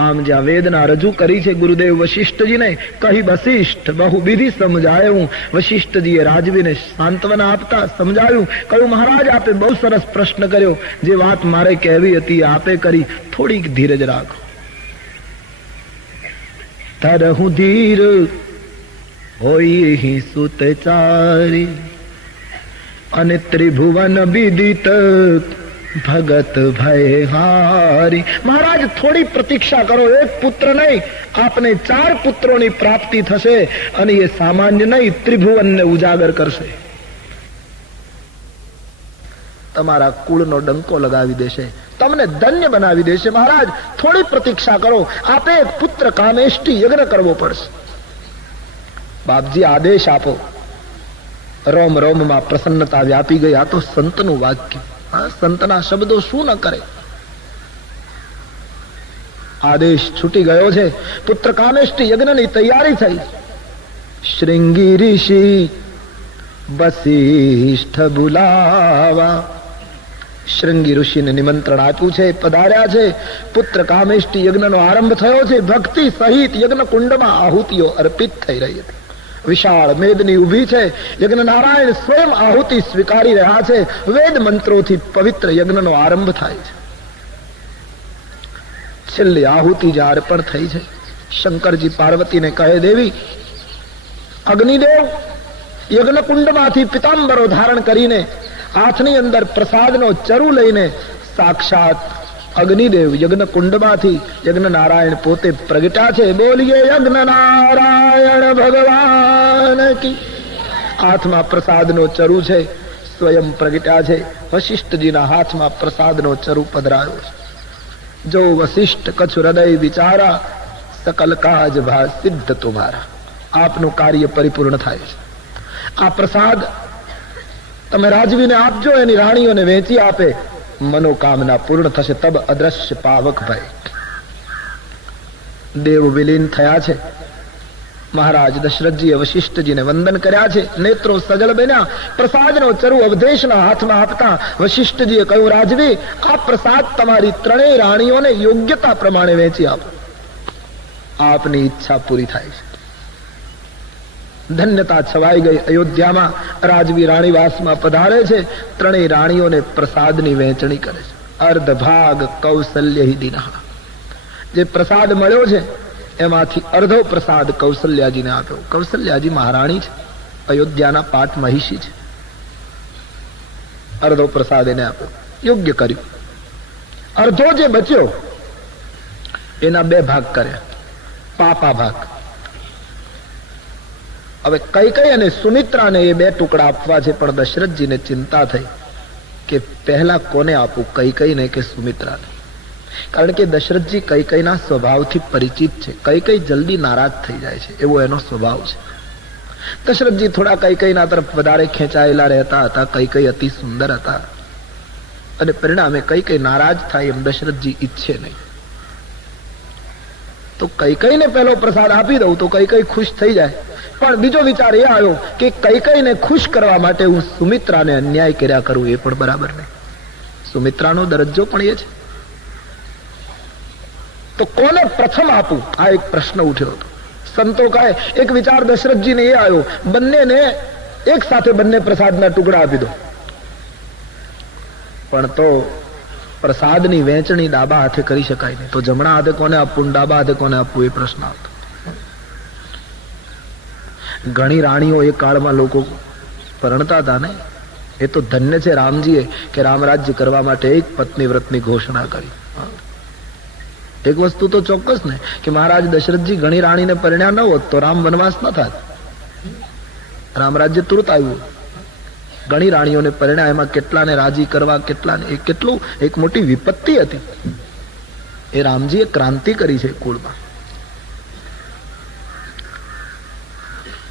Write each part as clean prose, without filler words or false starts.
આમ જ્યાં વેદના રજૂ કરી છે ગુરુદેવ વશિષ્ઠજીને, કહી વશિષ્ઠ બહુ વિધિ સમજાયું. વશિષ્ઠજીએ રાજવીને સાંત્વના આપતા સમજાવ્યું, કહ્યું મહારાજ આપે બહુ સરસ પ્રશ્ન કર્યો, જે વાત મારે કહેવી હતી આપે કરી, થોડીક ધીરજ રાખો. તરહું ધીર હોય સુતચારી અને ત્રિભુવન વિદિત ભગત ભય હારી. મહારાજ થોડી પ્રતીક્ષા કરો, એક પુત્ર નહીં, આપને 4 પુત્રોની પ્રાપ્તિ થશે અને એ સામાન્ય નહીં, ત્રિભુવનને ઉજાગર કરશે, તમારા કુળનો ડંકો લગાવી દેશે, તમને ધન્ય બનાવી દેશે. મહારાજ થોડી પ્રતીક્ષા કરો, આપે એક પુત્ર કામેષ્ટિ યજ્ઞ કરવો પડશે. બાપજી આદેશ આપો. રોમ રોમમાં પ્રસન્નતા વ્યાપી ગઈ. આ તો સંતનું વાક્ય, સંતના શબ્દો શું ન કરે. આદેશ છૂટી ગયો છે. પુત્ર કામેષ્ટિ યજ્ઞની તૈયારી થઈ. શૃંગી ઋષિ વસિષ્ઠ બોલાવા. શૃંગી ઋષિને નિમંત્રણ આપ્યું છે, પધાર્યા છે. પુત્ર કામેષ્ટિ યજ્ઞનો આરંભ થયો છે. ભક્તિ સહિત યજ્ઞ કુંડમાં આહુતિઓ અર્પિત થઈ રહી હતી. વિશાળ મેદની ઉભી છે. યજ્ઞ નારાયણ સ્વયં આહુતિ સ્વીકારી રહ્યા છે. વેદ મંત્રોથી પવિત્ર યજ્ઞનો આરંભ થાય છે. છેલ્લી આહુતિ જે અર્પણ થઈ છે, શંકરજી પાર્વતીને કહે, દેવી અગ્નિદેવ યજ્ઞ કુંડમાંથી પિતાંબરો ધારણ કરીને હાથની અંદર પ્રસાદનો ચરુ લઈને સાક્ષાત અગ્નિદેવ યજ્ઞ કુંડમાંથી યજ્ઞ નારાયણ પોતે પ્રગટ્યા છે. બોલીએ યજ્ઞ નારાયણ ભગવાન કી. હાથમાં પ્રસાદનો ચરુ છે, સ્વયં પ્રગટ્યા છે. વશિષ્ઠજીના હાથમાં પ્રસાદનો ચરુ પધરાયો છે. જો વશિષ્ઠ કછ હૃદય વિચારા, સકલ કાજ ભા સિદ્ધ તુમારા. આપનું કાર્ય પરિપૂર્ણ થાય છે. આ પ્રસાદ તમે રાજવીને આપજો, એની રાણીઓને વેચી આપે, મનોકામના પૂર્ણ થશે. તબ અદ્રશ્ય પાવક ભય. દેવ વિલીન થયા છે. મહારાજ દશરથજીએ વશિષ્ઠજીને વંદન કર્યા છે. નેત્રો સજળ બન્યા. પ્રસાદનો ચરુ અવધેશના હાથમાં આપતા વશિષ્ઠજીએ કહ્યું, રાજવી આ પ્રસાદ તમારી 3 રાણીઓને યોગ્યતા પ્રમાણે વેચી આપો, આપની ઈચ્છા પૂરી થાય છે. ધન્યતા છવાઈ ગઈ. અયોધ્યામાં રાજવી રાણીવાસમાં પધારે છે. 3 રાણીઓને પ્રસાદની વહેંચણી કરે છે. અર્ધ ભાગ કૌશલ્ય દિનઃ. જે પ્રસાદ મળ્યો છે એમાંથી અર્ધો પ્રસાદ કૌશલ્યાજીને આપ્યો. કૌશલ્યાજી મહારાણી છે, અયોધ્યાના પાટ મહિષી છે. અર્ધો પ્રસાદ એને આપ્યો. યોગ્ય કર્યું. અર્ધો જે બચ્યો એના 2 ભાગ કર્યા, પાપા ભાગ. હવે કૈકેયી અને સુમિત્રાને એ 2 ટુકડા આપવા છે, પણ દશરથજીને ચિંતા થઈ કે પહેલા કોને આપું, કૈકેયીને કે સુમિત્રાને. કારણ કે દશરથજી કૈકેયીના સ્વભાવથી પરિચિત છે. કૈકેયી જલ્દી નારાજ થઈ જાય છે, એવો એનો સ્વભાવ છે. દશરથજી થોડા કૈકેયીના તરફ વધારે ખેંચાયેલા રહેતા હતા. કૈકેયી અતિ સુંદર હતા અને પરિણામે કૈકેયી નારાજ થાય એમ દશરથજી ઈચ્છે નહીં. તો કૈકેયીને પહેલો પ્રસાદ આપી દઉં તો કૈકેયી ખુશ થઈ જાય. પણ બીજો વિચાર એ આવ્યો કે કૈકેયીને ખુશ કરવા માટે હું સુમિત્રાને અન્યાય કર્યા કરું, એ પણ બરાબર નહીં. સુમિત્રાનો દરજ્જો પણ એ છે. તો કોને પ્રથમ આપું, આ એક પ્રશ્ન ઉઠ્યો હતો. સંતો કહે, એક વિચાર દશરથજીને એ આવ્યો, બંનેને એક સાથે બંને પ્રસાદના ટુકડા આપી દો. પણ તો પ્રસાદની વહેંચણી ડાબા હાથે કરી શકાય નહીં. તો જમણા હાથે કોને આપવું, ડાબા હાથે કોને આપવું, એ પ્રશ્ન આવતો. ઘણી રાણીઓ એ કાળમાં લોકો પરણતા હતા ને. એ તો ધન્ય છે રામજીએ કે રામરાજ્ય કરવા માટે એક પત્ની વ્રતની ઘોષણા કરી. એક વસ્તુ તો ચોક્કસ ને કે મહારાજ દશરથજી ઘણી રાણીને પરિણ્યા ન હોત તો રામ વનવાસ ન થાત, રામરાજ્ય તુરત આવ્યું. ઘણી રાણીઓને પરિણ્યા, એમાં કેટલાને રાજી કરવા, કેટલાને, એ કેટલું એક મોટી વિપત્તિ હતી. એ રામજીએ ક્રાંતિ કરી છે કુળમાં.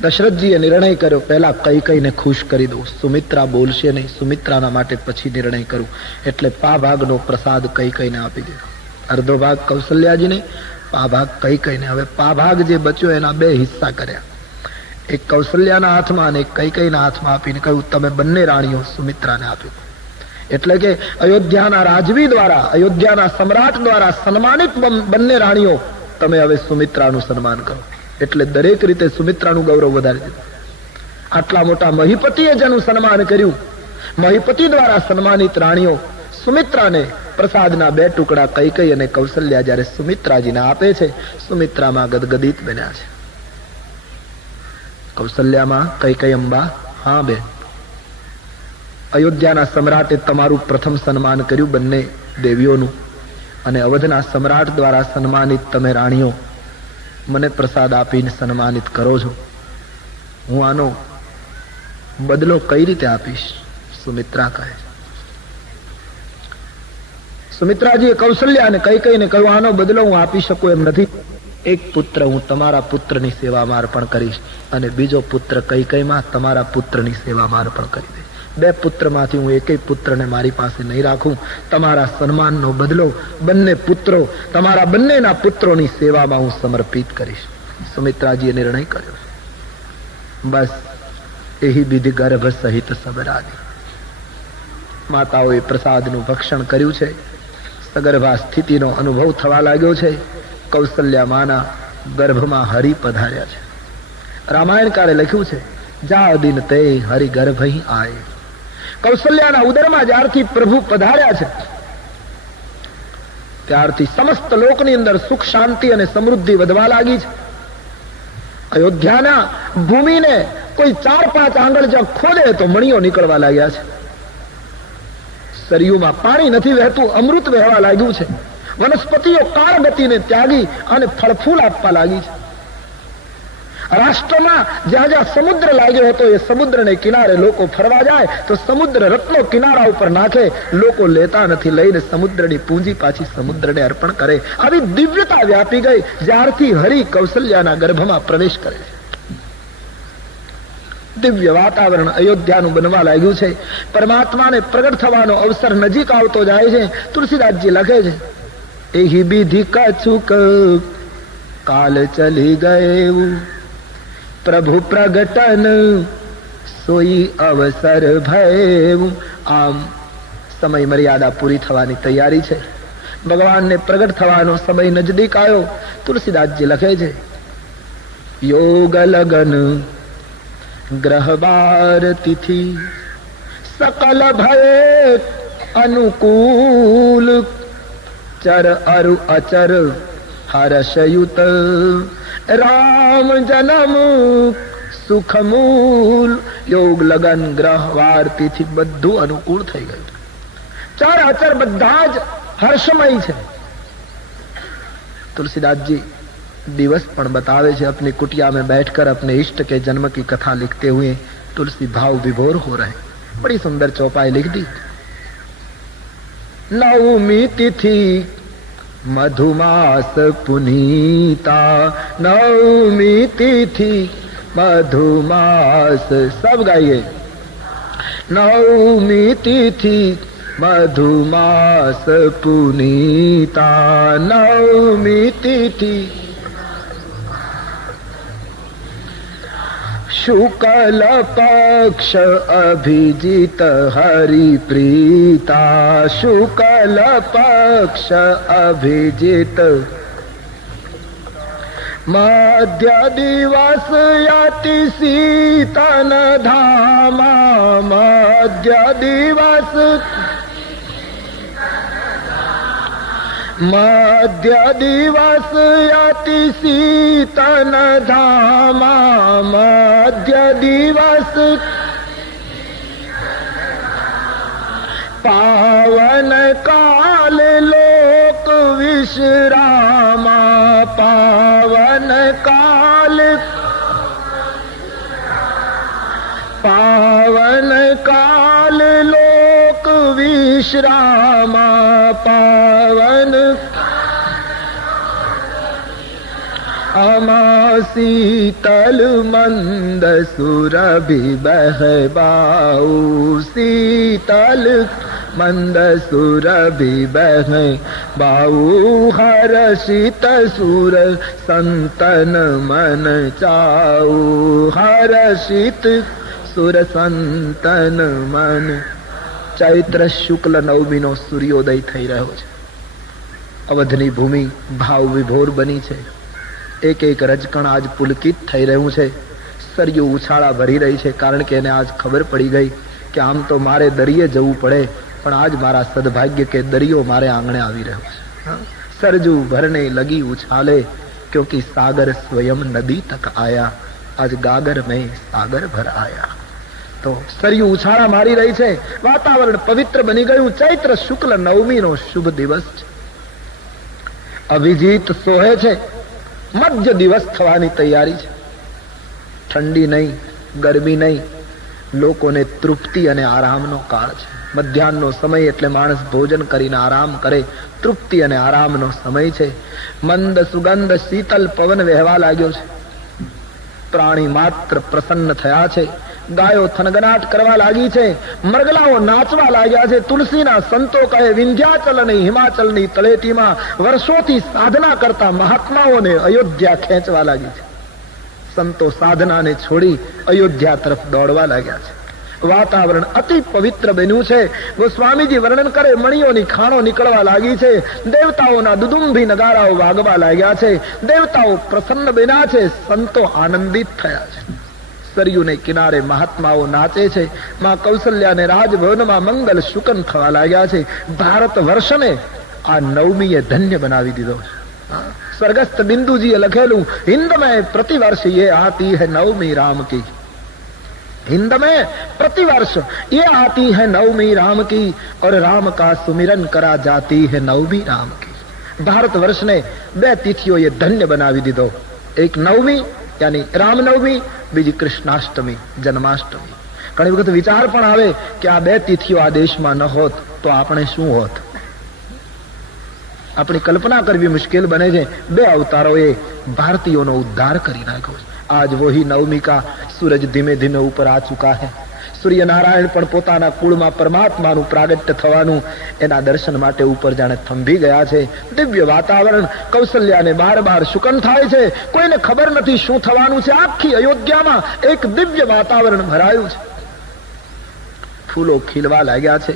દશરથજીએ નિર્ણય કર્યો, પહેલા કૈકેયીને ખુશ કરી દઉં, સુમિત્રા બોલશે નહીં, સુમિત્રાના માટે પછી નિર્ણય કરું. એટલે પા ભાગનો પ્રસાદ કૈકેયીને આપી દીધો. અર્ધો ભાગ કૌશલ્યાજીને, પા ભાગ કૈકેયીને. હવે પા ભાગ જે બચ્યો એના 2 હિસ્સા કર્યા. એક કૌશલ્યાના હાથમાં અને એક કૈકેયીના હાથમાં આપીને કહ્યું, તમે બંને રાણીઓ સુમિત્રાને આપ્યું. એટલે કે અયોધ્યાના રાજવી દ્વારા, અયોધ્યાના સમ્રાટ દ્વારા સન્માનિત બંને રાણીઓ, તમે હવે સુમિત્રાનું સન્માન કરો. એટલે દરેક રીતે સુમિત્રાનું ગૌરવ વધારી દીધું. આટલા મોટા મહિપતિએ જેનું સન્માન કર્યું, મહિપતિ દ્વારા સન્માનિત રાણીઓ સુમિત્રાને પ્રસાદના 2 ટુકડા કૈકેયી અને કૌશલ્યા જ્યારે સુમિત્રાજીને આપે છે, સુમિત્રામાં ગદગદિત બન્યા છે. કૌશલ્યામાં કૈકેયી અંબા, હા બેન, અયોધ્યાના સમ્રાટે તમારું પ્રથમ સન્માન કર્યું બંને દેવીઓનું, અને અવધના સમ્રાટ દ્વારા સન્માનિત તમે રાણીઓ મને પ્રસાદ આપીને સન્માનિત કરો છો. હું આનો બદલો કઈ રીતે આપીશ? સુમિત્રા કહે. સુમિત્રાજીએ કૌશલ્યા અને કૈકેયીને કહ્યું, આનો બદલો હું આપી શકું એમ નથી. એક પુત્ર હું તમારા પુત્રની સેવામાં અર્પણ કરીશ, અને બીજો પુત્ર કૈકેયીમાં તમારા પુત્રની સેવામાં અર્પણ કરી દે. 2 પુત્રમાંથી હું એકેય પુત્રને મારી પાસે નહીં રાખું. તમારા સન્માનનો બદલો બંને પુત્રો, તમારા બંનેના પુત્રોની સેવામાં હું સમર્પિત કરીશ. સુમિત્રાજીએ નિર્ણય કર્યો. બસ એહી વિધિ ગર્ભ સહિત સબરાની. માતાઓએ પ્રસાદનું ભક્ષણ કર્યું છે. સગર્ભા સ્થિતિનો અનુભવ થવા લાગ્યો છે. કૌશલ્યા માના ગર્ભમાં હરિ પધાર્યા છે. રામાયણકારે લખ્યું છે, જા દિન તે હરિ ગર્ભ અહીં આય. કૌશલ્યાના ઉદરમાં જ્યારથી પ્રભુ પધાર્યા છે, ત્યારથી સમસ્ત લોકની અંદર સુખ, શાંતિ અને સમૃદ્ધિ વધવા લાગી છે. અયોધ્યાના ભૂમિને કોઈ 4-5 આંગળ જ્યાં ખોદે તો મણીઓ નીકળવા લાગ્યા છે. સરયુમાં પાણી નથી વહેતું, અમૃત વહેવા લાગ્યું છે. વનસ્પતિઓ કાળ ગતિને ત્યાગી અને ફળફૂલ આપવા લાગી છે. રાષ્ટ્રમાં જ્યાં જ્યાં સમુદ્ર લાગ્યો હતો, એ સમુદ્રને કિનારે લોકો ફરવા જાય તો સમુદ્ર રત્નો કિનારા ઉપર નાખે. લોકો લેતા નથી, લઈને સમુદ્રની પૂંજી પાછી સમુદ્રને અર્પણ કરે. આવી દિવ્યતા વ્યાપી ગઈ જ્યારથી હરિ કૌશલ્યાના ગર્ભમાં પ્રવેશ કરે છે. દિવ્ય વાતાવરણ અયોધ્યાનું બનવા લાગ્યું છે. પરમાત્માને પ્રગટ થવાનો અવસર નજીક આવતો જાય છે. તુલસીદાસજી લખે છે, એહી વિધિ કછુક કાલ ચલી ગયું, પ્રભુ પ્રગટન સોઈ અવસર ભયું. આમ સમય મર્યાદા પૂરી થવાની તૈયારી છે. ભગવાનને પ્રગટ થવાનો સમય નજદીક આવ્યો. તુલસીદાસજી લખે છે, યોગ લગન ગ્રહ બાર તિથિ સકલ ભય અનુકૂલ, ચર અરુ અચર હર્ષયુત રામ જન્મ સુખ મૂલ. યોગ લગન ગ્રહ વાર તિથિ બધું અનુકૂળ થઈ ગયું. ચાર અચર બધા જ હર્ષમય છે. तुलसीदास दिवस पण बतावे छे, अपनी कुटिया में बैठकर अपने इष्ट के जन्म की कथा लिखते हुए तुलसी भाव विभोर हो रहे. बड़ी सुंदर चौपाई लिख दी. नवमी तिथि मधुमास पुनीता, नवमी तिथि मधुमास, सब गाइए. नवमी तिथि मधुमास पुनीता, नवमी तिथि शुक्ल पक्ष अभिजित हरि प्रीता, शुक्ल पक्ष अभिजित मध्य दिवस याति सीतन धामा, मध्य दिवस मध्य दिवस याति सीतन धामा, मध्य दिवस पावन काल लोक विश्रामा, पावन काल पावन काल लोक विश्रामा, पावन अमा शीतल मंद सुरभि बहबाऊ, शीतल मंद सुरभि बहबाऊ, हर्षित सुर संतन मन चाऊ, हर्षित सुर संतन मन ચૈત્ર શુક્લ નવમીનો સૂર્યોદય થઈ રહ્યો છે. અવધની ભૂમિ ભાવ વિભોર બની છે. એક એક રજકણ આજ પુલકિત થઈ રહ્યું છે. સરયુ ઉછાળા ભરી રહી છે, કારણ કે એને આજ ખબર પડી ગઈ કે આમ તો મારે દરિયે જવું પડે, પણ આજ મારા સદભાગ્ય કે દરિયો મારે આંગણે આવી રહ્યો છે. સરજુ ભરને લગી ઉછાલે, क्योंकि सागर स्वयं नदी तक आया, आज गागर में सागर भर आया. તો સરયુ ઉછાળા મારી રહી છે, વાતાવરણ પવિત્ર બની ગયું. ચૈત્ર શુક્લ નવમી નો શુભ દિવસ છે. અભિજીત સોહે છે. મધ્ય દિવસ થવાની તૈયારી છે. ઠંડી નહીં, ગરમી નહીં, લોકોને તૃપ્તિ અને આરામનો કાળ છે. મધ્યાહનનો સમય એટલે માણસ ભોજન કરીને આરામ કરે, તૃપ્તિ અને આરામનો સમય છે. મંદ સુગંધ શીતલ પવન વહેવા લાગ્યો છે. પ્રાણી માત્ર પ્રસન્ન થયા છે. ગાયો થનગનાટ કરવા લાગી છે. મરગલાઓ નાચવા લાગ્યા છે. તુલસીના સંતો કહે, વિંધ્યાચલ અને હિમાચલની તળેટીમાં વર્ષોથી સાધના કરતા મહાત્માઓને અયોધ્યા ખેંચવા લાગી છે. સંતો સાધનાને છોડી અયોધ્યા તરફ દોડવા લાગ્યા છે. વાતાવરણ અતિ પવિત્ર બન્યું છે. ગોસ્વામીજી વર્ણન કરે, મણીઓની ખાણો નીકળવા લાગી છે. દેવતાઓના દુદુંભી નગારાઓ વાગવા લાગ્યા છે. દેવતાઓ પ્રસન્ન બન્યા છે. સંતો આનંદિત થયા છે. સરયુને કિનારે મહાત્માઓ નાચે છે. માં કૌશલ્યાને રાજભવનમાં મંગલ શુકન થવા લાગ્યા છે. ભારત વર્ષને આ નવમીએ ધન્ય બનાવી દીધો છે. સ્વર્ગસ્થ બિંદુજીએ લખેલું, હિન્દ મેં प्रतिवर्ष ये आती है नवमी राम की, हिंद में प्रतिवर्ष ये आती है नवमी राम की, और राम का सुमिरन करा जाती है नवमी राम की. ભારત વર્ષને બે તિથિઓએ ધન્ય બનાવી દીધો. એક નવમી યાની રામનવમી, બીજી કૃષ્ણાષ્ટમી જન્માષ્ટમી. ઘણી વખત વિચાર પણ આવે કે આ બે તિથિઓ આ દેશમાં ન હોત તો આપણે શું હોત. આપણી કલ્પના કરવી મુશ્કેલ બને છે. બે અવતારોએ ભારતીયોનો ઉદ્ધાર કરી નાખ્યો છે. आज वही नवमी का सूरज धीमे धीमे ऊपर आ चुका है. सूर्य नारायण પણ પોતાના કુળમાં પરમાત્માનું પ્રાગટ્ય થવાનું એના દર્શન માટે ઉપર જાણે થંભી ગયા છે. દિવ્ય વાતાવરણ કૌશલ્યાને બાર બાર શુકન થાય છે. કોઈને ખબર નથી શું થવાનું છે. આખી અયોધ્યામાં એક દિવ્ય વાતાવરણ ભરાયું છે. ફૂલો ખીલવા લાગ્યા છે.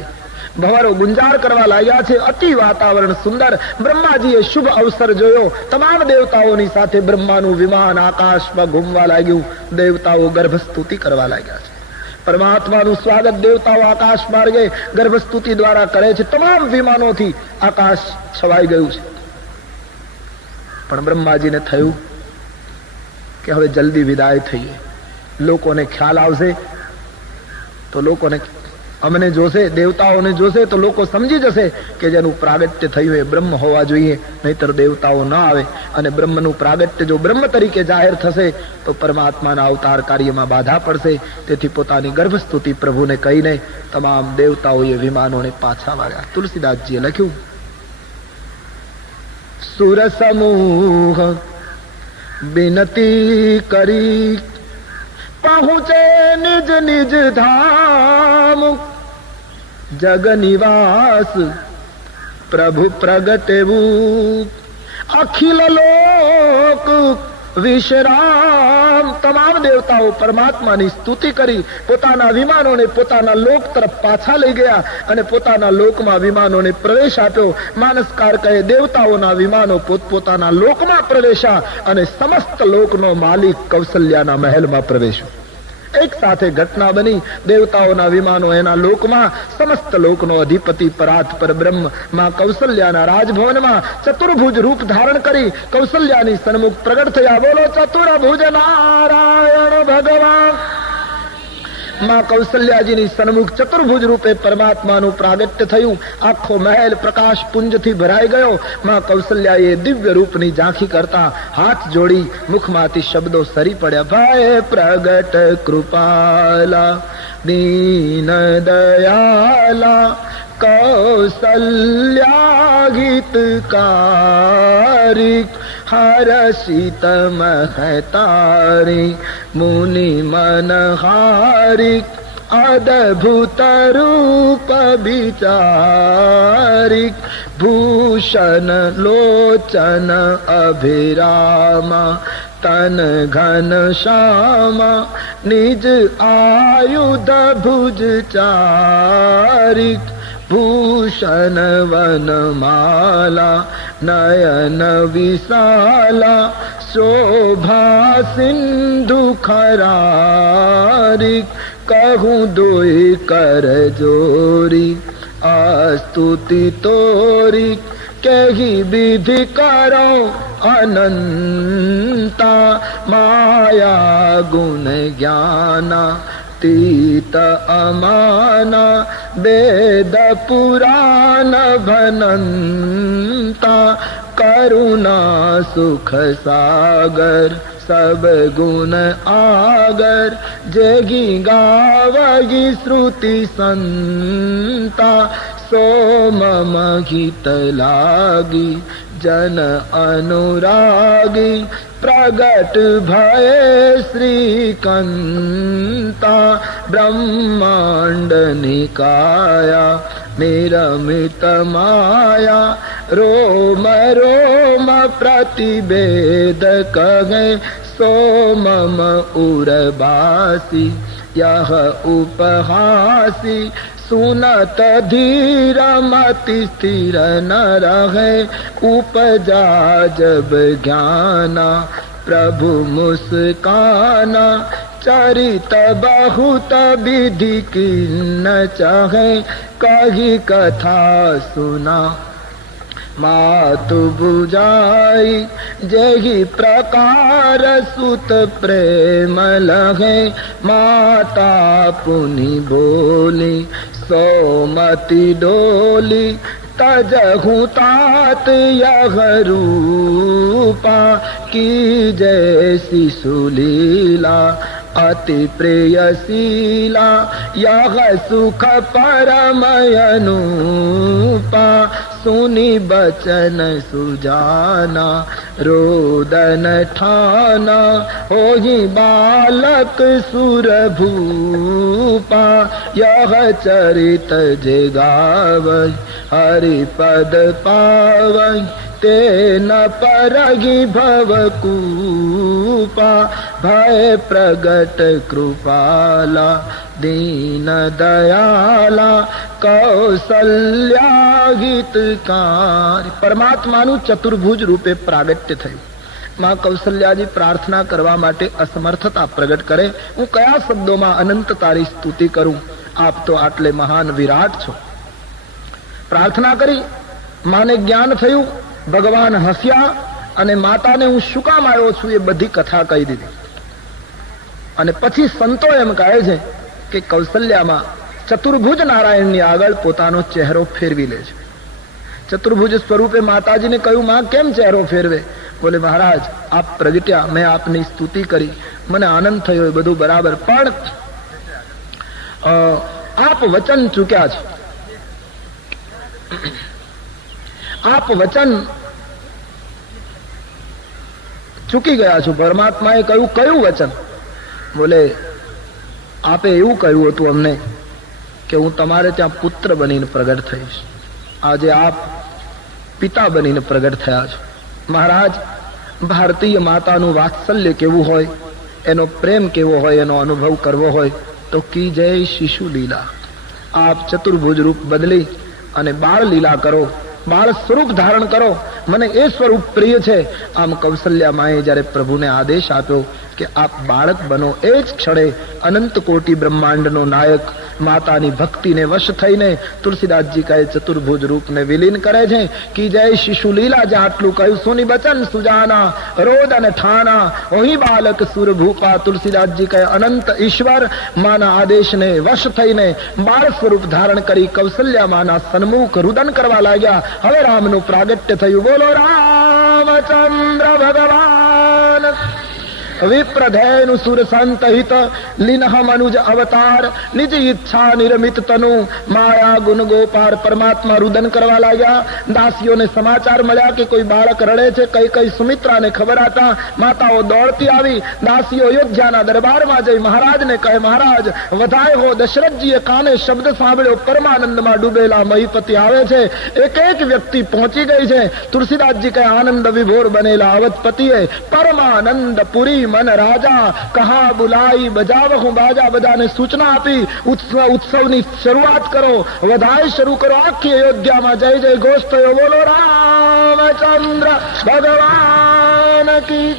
ભવરો ગુંજાર કરવા લાગ્યા છે. અતિ વાતાવરણ સુંદર. બ્રહ્માજીએ શુભ અવસર જોયો. તમામ દેવતાઓની સાથે બ્રહ્માનું વિમાન આકાશમાં ઘૂમવા લાગ્યું. દેવતાઓ ગર્ભસ્તુતિ કરવા લાગ્યા છે. પરમાત્માનું સ્વાગત દેવતાઓ આકાશ માર્ગે ગર્ભસ્તુતિ દ્વારા કરે છે. તમામ વિમાનોથી આકાશ છવાઈ ગયું છે. પણ બ્રહ્માજીને થયું કે હવે જલ્દી વિદાય થઈએ. લોકોને ખ્યાલ આવશે તો લોકોને અમને જોશે, દેવતાઓને જોશે તો લોકો સમજી જશે કે જેનું પ્રાગટ્ય થયું એ બ્રહ્મ હોવા જોઈએ, નહીતર દેવતાઓ ન આવે. અને બ્રહ્મનું પ્રાગટ્ય જો બ્રહ્મ તરીકે જાહેર થશે તો પરમાત્માના અવતાર કાર્યમાં બાધા પડશે. તેથી પોતાની ગર્ભસ્તુતિ પ્રભુને કહીને તમામ દેવતાઓએ વિમાનોને પાછા વાળ્યા. તુલસીદાસજીએ લખ્યું, સુર સમૂહ વિનતી કરી પહોંચે નિજ નિજ ધામ, જગ નિવાસ પ્રભુ પ્રગટેવું અખિલ લોક વિશ્રામ. તમામ દેવતાઓ પરમાત્માની સ્તુતિ કરી પોતાના વિમાનોને પોતાના લોક તરફ પાછા લઈ ગયા અને પોતાના લોકમાં વિમાનોને પ્રવેશ આપ્યો. માનસકાર કહે, દેવતાઓના વિમાનો પોતપોતાના લોકમાં પ્રવેશ્યા અને સમસ્ત લોકનો માલિક કૌશલ્યાના મહેલમાં પ્રવેશ્યો. એક સાથે ઘટના બની. દેવતાઓના વિમાનો એના લોકમાં, સમસ્ત લોકનો અધિપતિ પરાત પર બ્રહ્મ માં કૌશલ્યાના રાજભવનમાં ચતુર્ભુજ રૂપ ધારણ કરી કૌશલ્યાની સન્મુખ પ્રગટ થયા. બોલો ચતુર્ભુજ નારાયણ ભગવાન. માં કૌશલ્યાજીની સન્મુખ ચતુર્ભુજ રૂપે પરમાત્માનું પ્રાગટ્ય થયું. આખો મહેલ પ્રકાશ પુંજથી ભરાઈ ગયો. માં કૌશલ્યાએ દિવ્ય રૂપની ઝાંખી કરતા હાથ જોડી મુખમાંથી શબ્દો સરી પડ્યા, ભય પ્રગટ કૃપાલા દીન દયાલા કૌશલ્યા ગીતકારી હરસિત મહતારી મુનિ મનહારી અદભુત રૂપ વિચારી ભૂષણ લોચન અભિરામા तन घन श्यामा निज आयुध भुज चारिक भूषण वन माला नयन विशाला शोभा सिंधु खरारिक कहूँ दोई कर जोरी स्तुति तोरी कही विधि करो अनंता माया गुण ज्ञाना तीत अमाना वेद पुराण भनंता करुणा सुख सागर सब गुण आगर जेगी गावगी श्रुति संता सो मम हित लागी जन अनुरागी प्रगट भय श्रीकंता ब्रह्मांड निकाया निरमित माया रोम रोम प्रतिवेद कहे सो मम उर्वासी यह उपहासी सुनत धीर मति स्थिर न रहे उपजा जब ज्ञाना प्रभु मुस्काना चरित बहुत विधि की न चाहे कही कथा सुना मातु बुझाई जही प्रकार सुत प्रेम लगे माता पुनि बोली सोमति डोली तजहु तात यह रूपा की जैसी सुलीला अति प्रेयशीला यह सुख परमयनूपा सुनी बचन सुजाना रोदन ठाना होहि बालक सुर भूपा यह चरित जगावै हरि पद पावै ते न परगी भवकूपा भय प्रगट कृपाला दीन दयाला कौशल्या हितकारी परमात्माનું ચતુર્ભુજ રૂપે પ્રાગટ્ય થયું. માં કૌશલ્યાજી પ્રાર્થના કરવા માટે અસમર્થતા પ્રગટ કરે. હું કયા શબ્દોમાં અનંત તારી સ્તુતિ કરું? આપ તો આટલે મહાન વિરાટ છો. પ્રાર્થના કરી, માને જ્ઞાન થયું, ભગવાન હસ્યા અને માતાને હું શું કામ આવ્યો છું એ બધી કથા કહી દીધી. અને પછી સંતો એમ કહે છે કે કૌશલ્યામાં ચતુર્ભુજ નારાયણની આગળ પોતાનો ચહેરો ફેરવી લે છે. ચતુર્ભુજ સ્વરૂપે માતાજીને કહ્યું, માં કેમ ચહેરો ફેરવે? બોલે, મહારાજ આપ પ્રગટ્યા, મેં આપની સ્તુતિ કરી, મને આનંદ થયો, એ બધું બરાબર, પણ આપ વચન ચૂક્યા છો. આપ વચન ચૂકી ગયા છો. પરમાત્માએ કહ્યું, કયું વચન? બોલે, આપે એવું કહ્યું હતું અમને કે હું તમારે ત્યાં પુત્ર બનીને પ્રગટ થઈશ. આજે આપ પિતા બનીને પ્રગટ થયા છો. મહારાજ, ભારતીય માતાનું વાત્સલ્ય કેવું હોય, એનો પ્રેમ કેવો હોય, એનો અનુભવ કરવો હોય તો કી જય શિશુ લીલા. આપ ચતુર્ભુજ રૂપ બદલી અને બાળ લીલા કરો, બાળ સ્વરૂપ ધારણ કરો. મને એ સ્વરૂપ પ્રિય છે. આમ કૌશલ્યા માએ જ્યારે પ્રભુને આદેશ આપ્યો કે આપ બાળક બનો, એ જ ક્ષણે અનંત કોટી બ્રહ્માંડનો નાયક માતાની ભક્તિને વશ થઈને તુલસીદાસજી કહે ચતુર્ભુજ રૂપને વિલીન કરે છે. કી જય શિશુ લીલા. જે આટલું કહ્યું, સુની બચન સુજાના રોદ અને ઠાના ઓહી બાલક સુરભૂપા. તુલસીદાસજી કહે અનંત ઈશ્વર માના આદેશને વશ થઈને બાળ સ્વરૂપ ધારણ કરી કૌશલ્યા માના સન્મુખ રુદન કરવા લાગ્યા. હવે રામનું પ્રાગટ્ય થયું. બોલો રામચંદ્ર ભગવાન વિપ્રધેનુ સુર સંતહિત લીનહ મનુજ અવતાર નિજ ઈચ્છા નિરમિત તનુ માયા ગુણ ગોપાર. પરમાત્મા રુદન કરવા લાગ્યા. દાસીઓને સમાચાર મળ્યા કે કોઈ બાળક રડે છે. કઈ કઈ સુમિત્રાને ખબર હતા. માતાઓ દોડતી આવી. દાસીઓ અયોધ્યાના દરબારમાં જઈ મહારાજને કહે, મહારાજ વધાય હો. દશરથજીએ કાને શબ્દ સાંભળ્યો, પરમાનંદમાં ડૂબેલા મહીપતિ આવે છે. એક એક વ્યક્તિ પહોંચી ગઈ છે. તુલસીદાસજી કહે, આનંદ વિભોર બનેલા અવધપતિએ પરમાનંદ પુરી મન રાજા કહા બુલાઈ બજાવહું બાજા. બધાને સૂચના આપી, ઉત્સવની શરૂઆત કરો, વધાય શરૂ કરો. આખી અયોધ્યામાં જય જય ઘોષ થયો. બોલો રામચંદ્ર ભગવાન કી.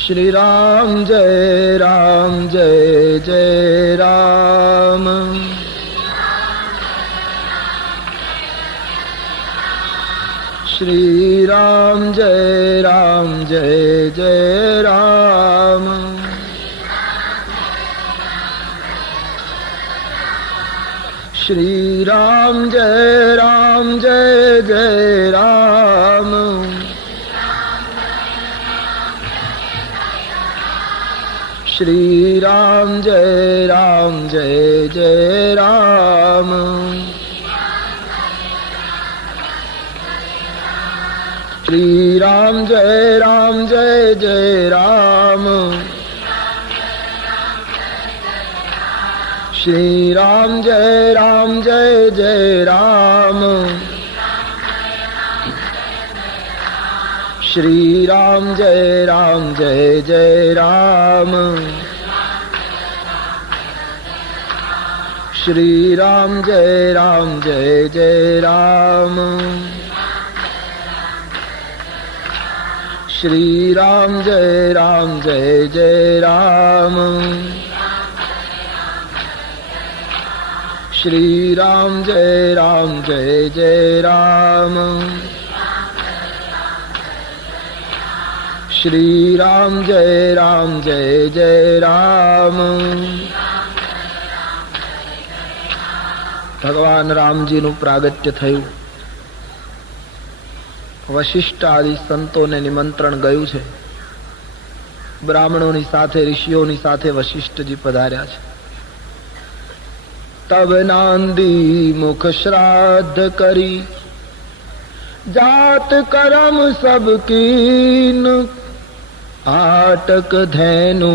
श्री राम जय जय राम. श्री राम जय जय राम. श्री राम जय जय राम. श्री राम जय जय राम. श्री राम जय जय राम. श्री राम जय जय राम. श्री राम जय जय राम. श्री राम जय जय राम. श्री राम जय जय राम. श्री राम जय जय राम. श्री राम जय जय राम. ભગવાન રામજીનું પ્રાગટ્ય થયું. વશિષ્ઠ આદિ સંતોને નિમંત્રણ ગયું છે. બ્રાહ્મણોની સાથે ઋષિઓની સાથે વશિષ્ઠજી પધાર્યા છે. તબ નાંદી મુખ શ્રાદ્ધ કરી જાત કરમ સબ કીન આટક ધેનુ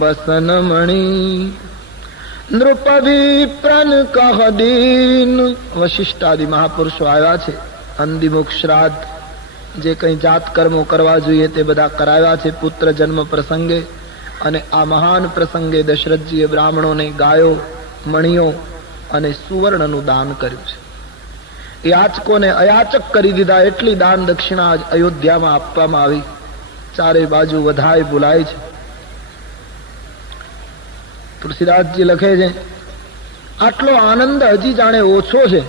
બસન મણી નૃપ વિપ્રન કહ દીન. વશિષ્ઠાદિ મહાપુરુષો આવ્યા છે. અંદિમુખ શ્રાદ્ધ જે કંઈ જાત કર્મો કરવા જોઈએ તે બધા કરાવ્યા છે પુત્ર જન્મ પ્રસંગે. અને આ મહાન પ્રસંગે દશરથજીએ બ્રાહ્મણોને ગાયો, મણીઓ અને સુવર્ણનું દાન કર્યું છે. યાચકોને અયાચક કરી દીધા. એટલી દાન દક્ષિણા અયોધ્યામાં આપવામાં આવી. ચારે બાજુ વધાય બોલાય છે. તુલસીદાસજી લખે છે, આટલો આનંદ હજી જાણે ઓછો છે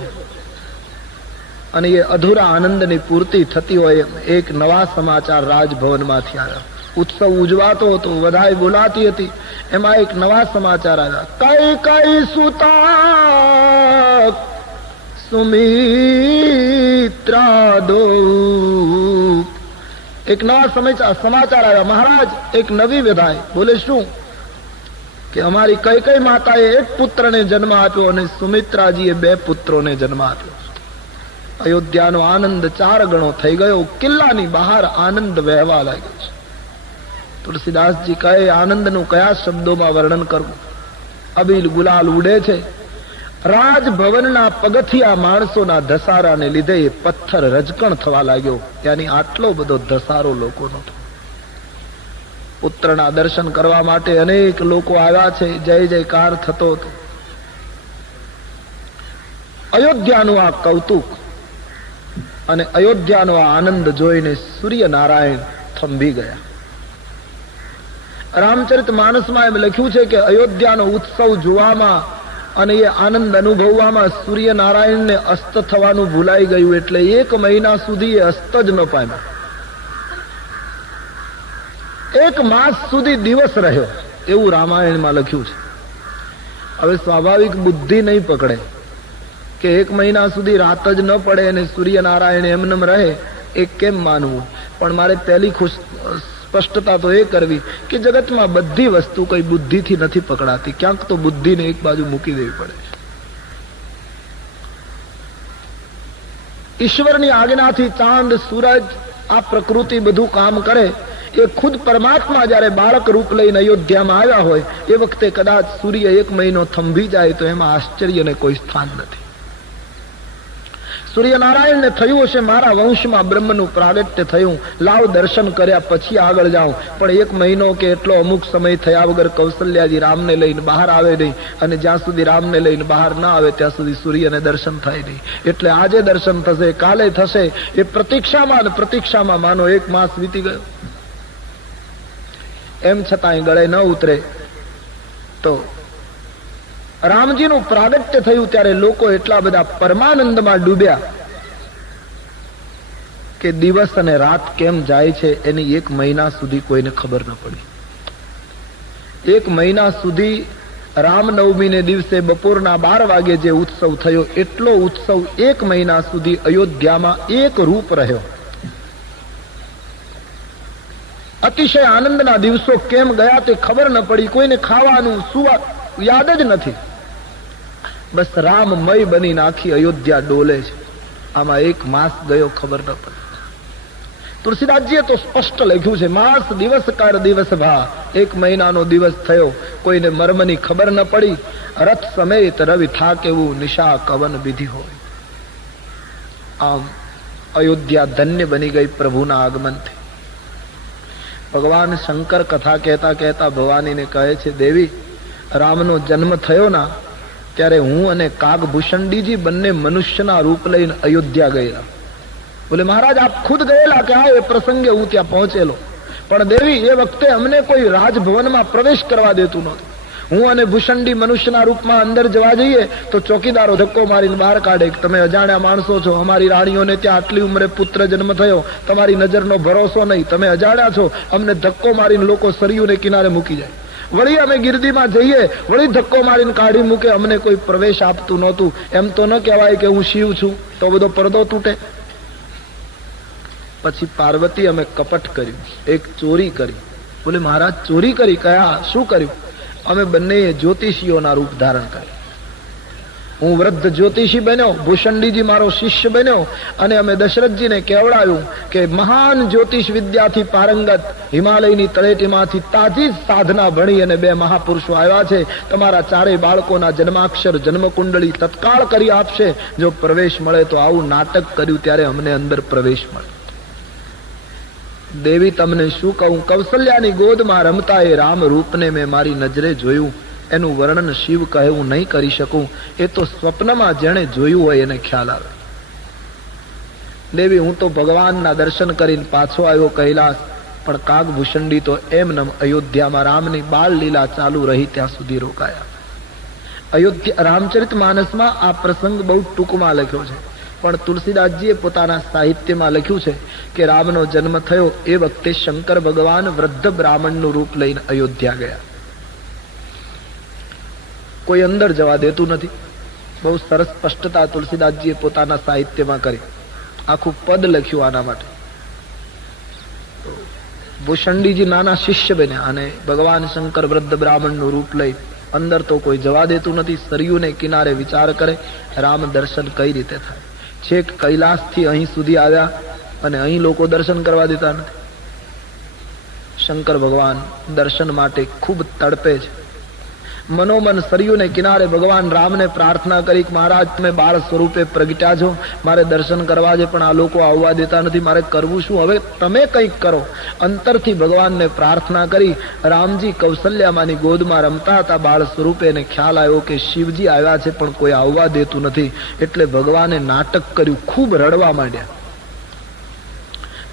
અને એ અધૂરા આનંદની પૂર્તિ થતી હોય એક નવા સમાચાર રાજભવનમાંથી આવ્યા. ઉત્સવ ઉજવાતો હતો, વધાય બોલાતી હતી, એમાં એક નવા સમાચાર આવ્યા. કઈ કઈ સુતા સુમિત્રા દો. એક નવા સમાચાર આવ્યા. મહારાજ એક નવી વિધાય બોલે. શું? કે અમારી કઈ કઈ માતાએ એક પુત્રને જન્મ આપ્યો અને સુમિત્રાજીએ 2 પુત્રોને જન્મ આપ્યો. અયોધ્યાનો આનંદ 4 ગણો થઈ ગયો. કિલ્લાની બહાર આનંદ વહેવા લાગ્યો છે. તુલસીદાસજી કહે, આનંદનું કયા શબ્દોમાં વર્ણન કરવું? અબીલ ગુલાલ ઉડે છે. રાજભવનના પગથિયા માણસોના ધસારાને લીધે એ પથ્થર રજકણ થવા લાગ્યો. ત્યાંની આટલો બધો ધસારો લોકોનો. પુત્રના દર્શન કરવા માટે અનેક લોકો આવ્યા છે. જય જયકાર થતો હતો. અયોધ્યાનું આ કૌતુક અને અયોધ્યાનો આ આનંદ જોઈને સૂર્યનારાયણ થંભી ગયા. રામચરિત માનસમાં એમ લખ્યું છે કે અયોધ્યાનો ઉત્સવ જોવામાં અને એ આનંદ અનુભવવામાં સૂર્યનારાયણને અસ્ત થવાનું ભૂલાઈ ગયું, એટલે 1 મહિના સુધી એ અસ્ત જ ન પામ્યા. 1 માસ સુધી દિવસ રહ્યો એવું રામાયણમાં લખ્યું છે. હવે સ્વાભાવિક બુદ્ધિ નહીં પકડે કે 1 મહિના સુધી રાત જ ન પડે અને સૂર્યનારાયણ એમનેમ રહે, એ કેમ માનવું? પણ મારે પહેલી સ્પષ્ટતા તો એ કરવી કે જગતમાં બધી વસ્તુ કઈ બુદ્ધિથી નથી પકડાતી. ક્યાંક તો બુદ્ધિને એક બાજુ મૂકી દેવી પડે છે. ઈશ્વરની આજ્ઞાથી ચાંદ, સૂરજ, આ પ્રકૃતિ બધું કામ કરે. એ ખુદ પરમાત્મા જયારે બાળક રૂપ લઈને અયોધ્યામાં આવ્યા હોય એ વખતે કદાચ સૂર્ય 1 મહિનો થંભી જાય તો એમાં આશ્ચર્યને કોઈ સ્થાન નથી. સૂર્યનારાયણને થયું હશે મારા વંશમાં બ્રહ્મનું પ્રાગટ્ય થયું, લાવ દર્શન કર્યા પછી આગળ જાઉં. પણ 1 મહિનો કે એટલો અમુક સમય થયા વગર કૌશલ્યાજી રામને લઈને બહાર આવે નહીં, અને જ્યાં સુધી રામને લઈને બહાર ના આવે ત્યાં સુધી સૂર્યને દર્શન થાય નહીં. એટલે આજે દર્શન થશે, કાલે થશે, એ પ્રતીક્ષામાં માનો 1 માસ વીતી ગયો. એમ છતાં ગળે ન ઉતરે. તો રામજીનું પ્રાગટ્ય થયું ત્યારે લોકો એટલા બધા પરમાનંદમાં ડૂબ્યા કે દિવસ અને રાત કેમ જાય છે એની 1 મહિના સુધી કોઈને ખબર ન પડી. 1 મહિના સુધી રામનવમીને દિવસે બપોરના 12 વાગે જે ઉત્સવ થયો એટલો ઉત્સવ 1 મહિના સુધી અયોધ્યામાં એક રૂપ રહ્યો. અતિશય આનંદના દિવસો કેમ ગયા તે ખબર ન પડી. કોઈને ખાવાનું સુવા યાદ જ નથી. બસ રામમય બની આખી અયોધ્યા ડોલે છે. આમાં 1 માસ ગયો ખબર ન પડી. તુલસીદાસજીએ તો સ્પષ્ટ લખ્યું છે, માસ દિવસ કર દિવસ ભા, 1 મહિનાનો દિવસ થયો, કોઈને મર્મની ખબર ન પડી. રથ સમેત રવિ થાકેવું, નિશા કવન વિધિ હોય. આમ અયોધ્યા ધન્ય બની ગઈ પ્રભુના આગમનથી. ભગવાન શંકર કથા કહેતા કહેતા ભવાનીને કહે છે, દેવી, રામનો જન્મ થયો ના ત્યારે હું અને કાગભૂષણજીજી બંને મનુષ્યના રૂપ લઈને અયોધ્યા ગયેલા. બોલે મહારાજ આપ ખુદ ગયેલા? કે હા, એ પ્રસંગે હું ત્યાં પહોંચેલો. પણ દેવી, એ વખતે અમને કોઈ રાજભવનમાં પ્રવેશ કરવા દેતું નહોતું. હું અને ભૂષણજી મનુષ્યના રૂપમાં અંદર જવા જઈએ તો ચોકીદારો ધક્કો મારીને બહાર કાઢે કે તમે અજાણ્યા માણસો છો, અમારી રાણીઓને ત્યાં આટલી ઉંમરે પુત્ર જન્મ થયો, તમારી નજરનો ભરોસો નહીં, તમે અજાણ્યા છો. અમને ધક્કો મારીને લોકો સરયુને કિનારે મૂકી જાય. વળી અમે ગિરદીમાં જઈએ, વળી ધક્કો મારીને કાઢી મૂકે. અમને કોઈ પ્રવેશ આપતું નહોતું. એમ તો ન કહેવાય કે હું શિવ છું તો બધો પડદો તૂટે. પછી પાર્વતી અમે કપટ કર્યું, એક ચોરી કરી. બોલે મહારાજ ચોરી કરી? કયા? શું કર્યું? અમે બંને જ્યોતિષીઓના રૂપ ધારણ કર્યા. હું વૃદ્ધ જ્યોતિષી બન્યો, ભૂષણજીજી મારો શિષ્ય બન્યો, અને અમે દશરથજીને કહેવડાવ્યું કે મહાન જ્યોતિષ વિદ્યાથી પારંગત હિમાલયની તળેટીમાંથી તાજી જ સાધના ભણી અને 2 મહાપુરુષો આવ્યા છે. તમારા 4 બાળકોના જન્માક્ષર, જન્મકુંડળી તત્કાળ કરી આપશે. જો પ્રવેશ મળે તો. આવું નાટક કર્યું ત્યારે અમને અંદર પ્રવેશ મળે. દેવી, તમને શું કહું? કૌશલ્યાની ગોદમાં રમતા એ રામ રૂપને મેં મારી નજરે જોયું. એનું વર્ણન શિવ કહે હું નહીં કરી શકું. એ તો સ્વપ્નમાં જેણે જોયું હોય એને ખ્યાલ આવે. દેવી, હું તો ભગવાનના દર્શન કરીને પાછો આવ્યો કૈલાસ, પણ કાગભૂષણજી તો એમનેમ અયોધ્યામાં રામની બાળ લીલા ચાલુ રહી ત્યાં સુધી રોકાયા. અયોધ્યા રામચરિત માનસમાં આ પ્રસંગ બહુ ટૂંકમાં લખ્યો છે, પણ તુલસીદાસજીએ પોતાના સાહિત્યમાં લખ્યું છે કે રામનો જન્મ થયો એ વખતે શંકર ભગવાન વૃદ્ધ બ્રાહ્મણનું રૂપ લઈને અયોધ્યા ગયા. કોઈ અંદર જવા દેતું નથી. બહુ સરસ સ્પષ્ટતા તુલસીદાસજીએ પોતાના સાહિત્યમાં કરી. આખું પદ લખ્યું આના માટે. ભૂષણજીજી નાના શિષ્ય બન્યા અને ભગવાન શંકર વૃદ્ધ બ્રાહ્મણનું રૂપ લઈ અંદર તો કોઈ જવા દેતું નથી. સરયુને કિનારે વિચાર કરે રામ દર્શન કઈ રીતે થાય. છેક કૈલાસથી અહીં સુધી આવ્યા અને અહીં લોકો દર્શન કરવા દેતા નથી. શંકર ભગવાન દર્શન માટે ખૂબ તડપે છે. મનોમન સરયુને કિનારે ભગવાન રામને પ્રાર્થના કરી કે મહારાજ તમે બાળ સ્વરૂપે પ્રગટ્યા છો, મારે દર્શન કરવા છે પણ આ લોકો આવવા દેતા નથી, મારે કરવું શું? હવે તમે કંઈક કરો. અંતરથી ભગવાનને પ્રાર્થના કરી. રામજી કૌશલ્યામાની ગોદમાં રમતા હતા બાળ સ્વરૂપે, એને ખ્યાલ આવ્યો કે શિવજી આવ્યા છે પણ કોઈ આવવા દેતું નથી. એટલે ભગવાને નાટક કર્યું, ખૂબ રડવા માંડ્યા.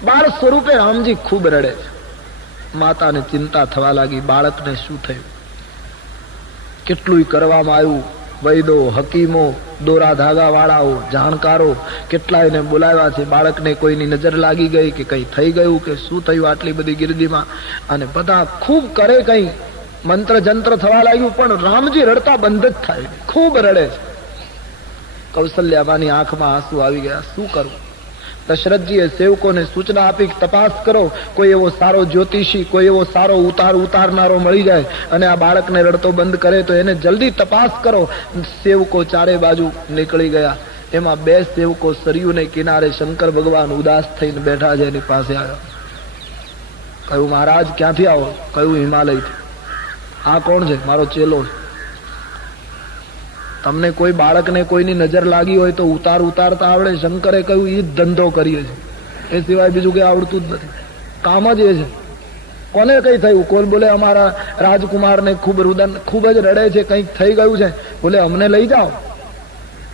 બાળ સ્વરૂપે રામજી ખૂબ રડે છે. માતાને ચિંતા થવા લાગી, બાળકને શું થયું? કેટલું કરવામાં આવ્યું. વૈદો, હકીમો, દોરા ધાગા વાળાઓ, જાણકારો કેટલાયને બોલાવ્યા છે. બાળકને કોઈની નજર લાગી ગઈ કે કઈ થઈ ગયું કે શું થયું આટલી બધી ગીરદીમાં, અને બધા ખૂબ કરે, કઈ મંત્ર જંત્ર થવા લાગ્યું, પણ રામજી રડતા બંધ જ થાય, ખૂબ રડે છે. કૌશલ્યામાની આંખમાં આંસુ આવી ગયા. શું કરવું? દશરથજીએ સેવકોને સૂચના આપી, તપાસ કરો, કોઈ એવો સારો જ્યોતિષી, કોઈ એવો સારો ઉતારનારો મળી જાય અને આ બાળકને રડતો બંધ કરે તો એને જલ્દી તપાસ કરો. સેવકો ચારે બાજુ નીકળી ગયા. એમાં 2 સેવકો સરયુને કિનારે શંકર ભગવાન ઉદાસ થઈને બેઠા છે, એની પાસે આવ્યા. કહ્યું, મહારાજ ક્યાંથી આવો? કહ્યું, હિમાલયથી. આ કોણ છે? મારો ચેલો છે. તમને કોઈ બાળકને કોઈની નજર લાગી હોય તો ઉતારતા આવડે? શંકરે કહ્યું, એ જ ધંધો કરીએ છીએ, એ સિવાય બીજું કઈ આવડતું જ નથી, કામ જ એ છે. કોને કઈ થયું? કોઈ બોલે અમારા રાજકુમારને ખૂબ રુદન, ખૂબ જ રડે છે, કંઈક થઈ ગયું છે. બોલે અમને લઈ જાઓ.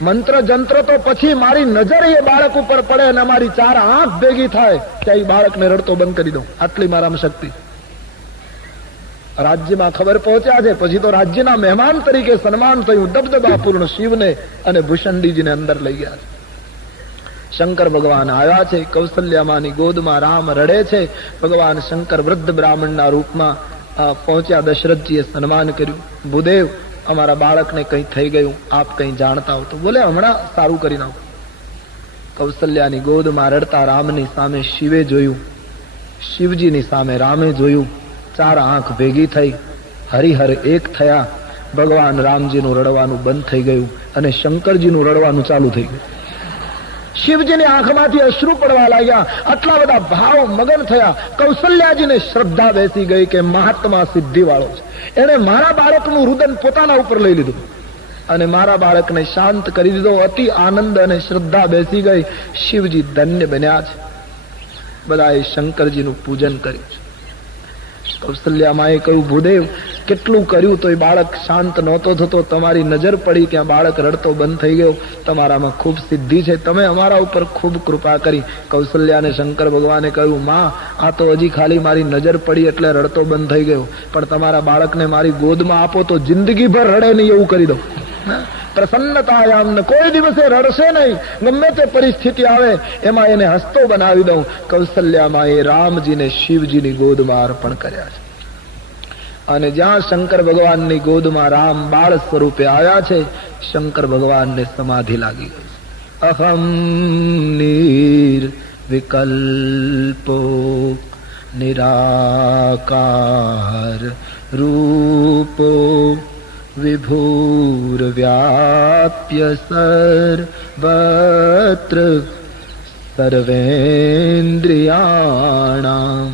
મંત્ર જંત્ર તો પછી મારી નજર એ બાળક ઉપર પડે અને અમારી 4 આંખ ભેગી થાય કે એ બાળકને રડતો બંધ કરી દઉં, આટલી મારામાં શક્તિ. રાજ્યમાં ખબર પહોંચ્યા છે, પછી તો રાજ્યના મહેમાન તરીકે સન્માન થયું. દબદબાપૂર્ણ શિવને અને ભૂષણડીજીને અંદર લઈ ગયા. શંકર ભગવાન આવ્યા છે. કૌશલ્યામાની ગોદમાં રામ રડે છે. ભગવાન શંકર વૃદ્ધ બ્રાહ્મણના રૂપમાં પહોંચ્યા. દશરથજીએ સન્માન કર્યું. ભૂદેવ, અમારા બાળકને કંઈ થઈ ગયું, આપ કંઈ જાણતા હો તો? બોલે હમણાં સારું કરી નાખો. કૌશલ્યાની ગોદમાં રડતા રામની સામે શિવે જોયું, શિવજીની સામે રામે જોયું. 4 આંખ ભેગી થઈ, હરિહર એક થયા. ભગવાન રામજીનું રડવાનું બંધ થઈ ગયું અને શંકરજીનું રડવાનું ચાલુ થઈ ગયું. શિવજીની આંખમાંથી અશ્રુ પડવા લાગ્યા. આટલા બધા ભાવ મગન થયા. કૌશલ્યાજીને શ્રદ્ધા બેસી ગઈ કે મહાત્મા સિદ્ધિ વાળો છે. એને મારા બાળકનું રુદન પોતાના ઉપર લઈ લીધું અને મારા બાળકને શાંત કરી દીધો. અતિ આનંદ અને શ્રદ્ધા બેસી ગઈ. શિવજી ધન્ય બન્યા છે. બધાએ શંકરજીનું પૂજન કર્યું છે. કૌશલ્યામાએ કહ્યું, ભૂદેવ, કેટલું કર્યું તો એ બાળક શાંત નહોતો થતો. તમારી નજર પડી ત્યાં બાળક રડતો બંધ થઈ ગયો. તમારામાં ખૂબ સિદ્ધિ છે, તમે અમારા ઉપર ખૂબ કૃપા કરી. કૌશલ્યાને શંકર ભગવાને કહ્યું, માં, આ તો હજી ખાલી મારી નજર પડી એટલે રડતો બંધ થઈ ગયો, પણ તમારા બાળકને મારી ગોદમાં આપો તો જિંદગીભર રડે નહીં એવું કરી દો. પ્રસન્નતાયામ, કોઈ દિવસે રડશે નહીં, ગમે તે પરિસ્થિતિ આવે એમાં એને હસતો બનાવી દઉં. કૌશલ્યામાં એ રામજીને શિવજીની ગોદમાં અર્પણ કર્યા છે. અને જ્યાં શંકર ભગવાનની ગોદમાં રામ બાળ સ્વરૂપે આવ્યા છે, શંકર ભગવાનને સમાધિ લાગી ગઈ. અહમ નિર્વિકલ્પો નિરાકાર રૂપો વિભૂર્વ્યાપ્ય સર્વત્ર સર્વેન્દ્રિયાણાં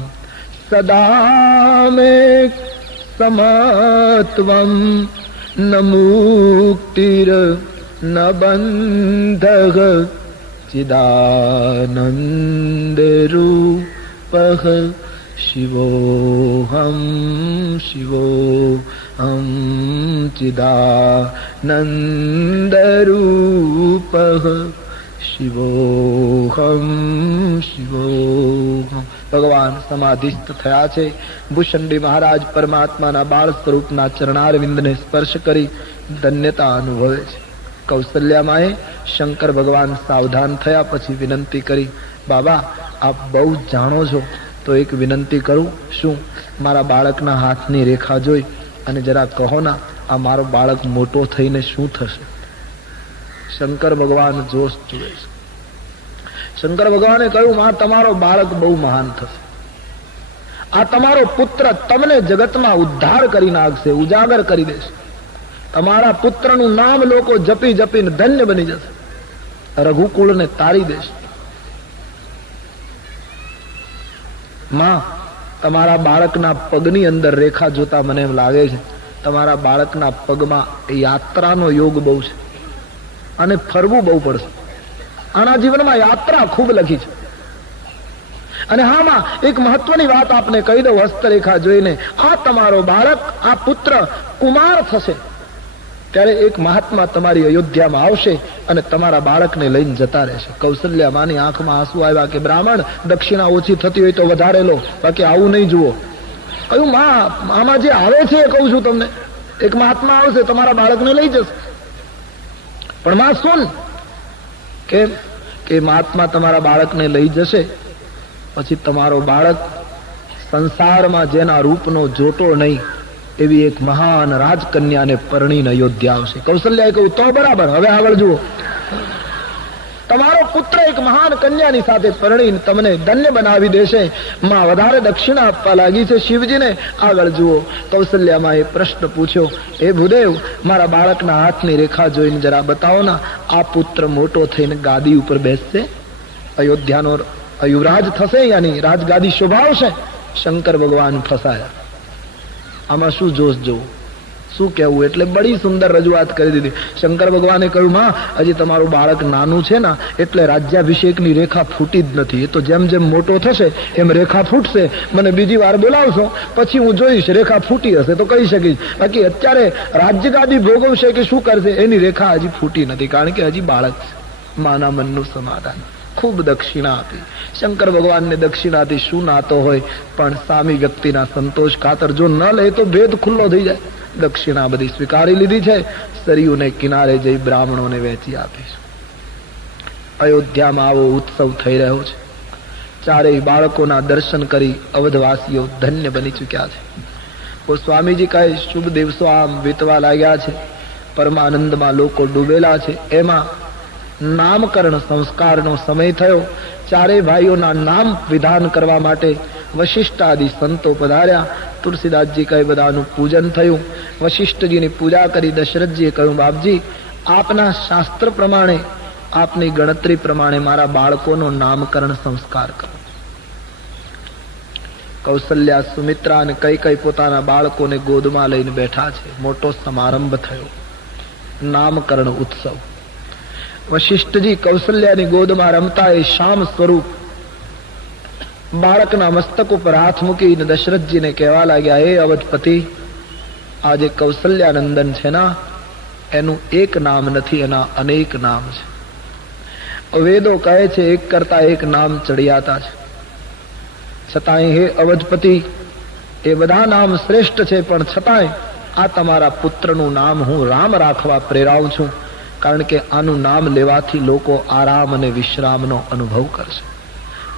સદા મે સમત્વં ન મુક્તિર ન બંધઃ ચિદાનંદરૂપઃ શિવોહમ શિવોહમ ચિદાનંદરૂપઃ શિવોહમ શિવોહમ. ભગવાન સમાધિસ્થ થયા છે. ભૂષંડી મહારાજ પરમાત્માના બાળ સ્વરૂપના ચરણારવિંદને સ્પર્શ કરી ધન્યતા અનુભવે છે. કૌશલ્યામાએ શંકર ભગવાન સાવધાન થયા પછી વિનંતી કરી, બાબા, આપ બહુ જાણો છો તો એક વિનંતી કરું. શું? મારા બાળકના હાથની રેખા જોઈ અને જરા કહો ના, આ મારો બાળક મોટો થઈને શું થશે? શંકર ભગવાન જોશ જુએ છે. શંકર ભગવાને કહ્યું, માં, તમારો બાળક બહુ મહાન થશે. આ તમારો પુત્ર તમને જગતમાં ઉદ્ધાર કરી નાખશે, ઉજાગર કરી દેશે. તમારા પુત્રનું નામ લોકો જપી જપીને ધન્ય બની જશે, રઘુકુળને તારી દેશે. માં, તમારા બાળકના પગની અંદર રેખા જોતા મને એમ લાગે છે તમારા બાળકના પગમાં યાત્રાનો યોગ બહુ છે અને ફરવું બહુ પડશે. આના જીવનમાં યાત્રા ખૂબ લખી છે. અને હામાં એક મહત્વની વાત આપને કહી દઉં, હસ્તરેખા જોઈને, આ તમારો બાળક, આ પુત્ર કુમાર થશે ત્યારે એક મહાત્મા તમારી અયોધ્યામાં આવશે અને તમારા બાળકને લઈને જતા રહેશે. કૌશલ્યા માની આંખમાં આંસુ આવ્યા કે બ્રાહ્મણ, દક્ષિણા ઓછી થતી હોય તો વધારે લો, બાકી આવું નહીં જુઓ. કયું માં, આમાં જે આવે છે એ કહું છું તમને. એક મહાત્મા આવશે, તમારા બાળકને લઈ જશે. પણ માં સુન, કે મહાત્મા તમારા બાળકને લઈ જશે પછી તમારો બાળક સંસારમાં જેના રૂપનો જોતો નહીં એવી એક મહાન રાજકન્યાને પરણીને અયોધ્યા આવશે. કૌશલ્યાએ કહ્યું તો બરાબર, હવે આગળ જુઓ. તમારો પુત્ર એક મહાન કન્યાની સાથે પરણીને તમને ધન્ય બનાવી દેશે. માં વધારે દક્ષિણા આપવા લાગી છે શિવજીને. આગળ જુઓ. કૌશલ્યામાં એ પ્રશ્ન પૂછ્યો, હે ભૂદેવ, મારા બાળકના હાથની રેખા જોઈને જરા બતાવો ના. આ પુત્ર મોટો થઈને ગાદી ઉપર બેસશે, અયોધ્યાનો યુવરાજ થશે, યાની રાજગાદી શોભાવશે. શંકર ભગવાન ફસાયા. આમાં શું જોશ જોવું, શું કહેવું? એટલે બડી સુંદર રજૂઆત કરી દીધી. શંકર ભગવાને કહ્યું, માં, હજી તમારું બાળક નાનું છે ને, એટલે રાજ્યાભિષેકની રેખા ફૂટી જ નથી. એ તો જેમ જેમ મોટો થશે એમ રેખા ફૂટશે. મને બીજી વાર બોલાવશો પછી હું જોઈશ, રેખા ફૂટી હશે તો કહી શકીશ. બાકી અત્યારે રાજ્યગાદી ભોગવશે કે શું કરશે એની રેખા હજી ફૂટી નથી, કારણ કે હજી બાળક છે. માના મનનું સમાધાન. ખૂબ દક્ષિણા આપી. શંકર ભગવાનને દક્ષિણાથી શું નાતો હોય, પણ સામી વ્યક્તિના સંતોષ ખાતર જો ન લે તો ભેદ ખુલ્લો થઈ જાય. દક્ષિણા બધી સ્વીકારી લીધી છે. સરયુને કિનારે જઈ બ્રાહ્મણોને વહેંચી આપીશું. અયોધ્યામાં આવો ઉત્સવ થઈ રહ્યો છે. ચારેય બાળકોના દર્શન કરી અવધવાસીઓ ધન્ય બની ચૂક્યા છે. તો સ્વામીજી કહે, શુભ દિવસો આમ વીતવા લાગ્યા છે, પરમાનંદમાં લોકો ડૂબેલા છે. એમાં નામકરણ સંસ્કારનો સમય થયો. ચારેય ભાઈઓના નામ વિધાન કરવા માટે વશિષ્ઠ આદિ સંતો પધાર્યા. તુલસીદાસજી કહે, બધાનું પૂજન થયું. વશિષ્ઠજીની પૂજા કરી દશરથજીએ કહ્યું, બાપજી, આપના શાસ્ત્ર પ્રમાણે, આપની ગણતરી પ્રમાણે મારા બાળકોનો નામકરણ સંસ્કાર કરો. કૌશલ્યા, સુમિત્રા અને કઈ પોતાના બાળકોને ગોદમાં લઈને બેઠા છે. મોટો સમારંભ થયો, નામકરણ ઉત્સવ. વશિષ્ઠજી કૌશલ્યાની ગોદમાં રમતા એ શ્યામ સ્વરૂપ બાળકના મસ્તક ઉપર હાથ મૂકીને દશરથજીને કહેવા લાગ્યા, હે અવધપતિ, આજે કૌશલ્યાનંદન છે ના, એનું એક નામ નથી, એના અનેક નામ છે. વેદો કહે છે એક કરતા એક નામ ચડિયાતા છે. છતાંય હે અવધપતિ, એ બધા નામ શ્રેષ્ઠ છે, પણ છતાંય આ તમારા પુત્રનું નામ હું રામ રાખવા પ્રેરાવું છું, કારણ કે આનું નામ લેવાથી લોકો આરામ અને વિશ્રામનો અનુભવ કરશે.